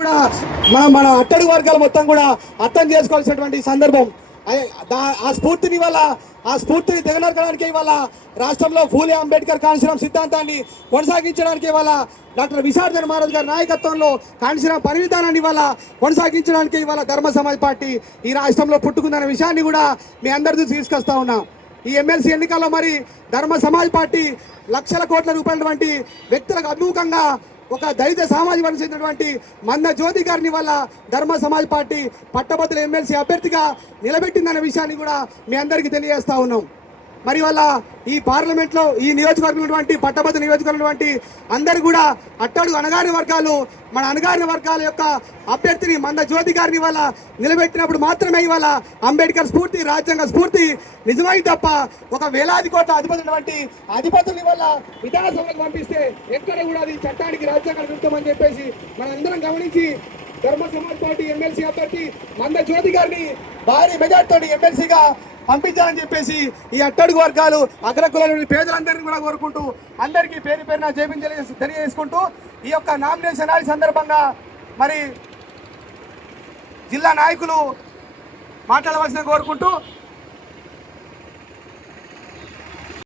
కూడా మన అట్టడుగు వర్గాలు మొత్తం కూడా అర్థం చేసుకోవాల్సినటువంటి సందర్భం. ఆ స్ఫూర్తిని దిగనరకడానికి ఇవాళ రాష్ట్రంలో ఫూలే అంబేద్కర్ కాంశీరాం సిద్ధాంతాన్ని కొనసాగించడానికి ఇవాళ డాక్టర్ విశారదన్ మహారాజ్ గారి నాయకత్వంలో కాంశీరాం పని విధానాన్ని ఇవాళ కొనసాగించడానికి ఇవాళ ధర్మ సమాజ్ పార్టీ ఈ రాష్ట్రంలో పుట్టుకుందనే విషయాన్ని కూడా మీ అందరికీ తీసుకొస్తా ఉన్నాం. ఈ ఎమ్మెల్సీ ఎన్నికల్లో మరి ధర్మ సమాజ్ పార్టీ లక్షల కోట్ల రూపాయలటువంటి వ్యక్తులకు అభిముఖంగా ఒక దళిత సామాజిక వర్గం చెందినటువంటి మంద జ్యోతి గారిని వల్ల ధర్మ సమాజ్ పార్టీ పట్టభద్రుల ఎమ్మెల్సీ అభ్యర్థిగా నిలబెట్టిందనే విషయాన్ని కూడా మీ అందరికీ తెలియజేస్తా ఉన్నాం. మరి వల్ల ఈ పార్లమెంట్లో ఈ నియోజకవర్గం పట్టభద్రుల నియోజకవర్గం అందరూ కూడా అట్టడుగు అణగారిన వర్గాలు మన అణగారిన వర్గాల యొక్క అభ్యర్థిని మంద జ్యోతి గారిని వల్ల నిలబెట్టినప్పుడు మాత్రమే ఇవాళ అంబేద్కర్ స్ఫూర్తి రాజ్యాంగ స్ఫూర్తి నిజమైంది తప్ప ఒక వేలాది కోట్ల అధిపతుల వల్ల విధానసభకు పంపిస్తే ఎక్కడ కూడా అది చట్టానికి రాజ్యాంగానికి విరుద్ధమని చెప్పేసి మనందరం గమనించి ధర్మ సమాజ్ పార్టీ ఎమ్మెల్సీ అభ్యర్థి మంద జ్యోతి గారిని భారీ మెజార్టీతో ఎమ్మెల్సీగా పంపించాలని చెప్పేసి ఈ అట్టడుగు వర్గాలు అగ్రకుల పేదలందరినీ కూడా కోరుకుంటూ అందరికీ పేరు పేరున తెలియజేసుకుంటూ ఈ యొక్క నామినేషన్ ర్యాలీ సందర్భంగా మరి జిల్లా నాయకులు మాట్లాడవలసిన కోరుకుంటూ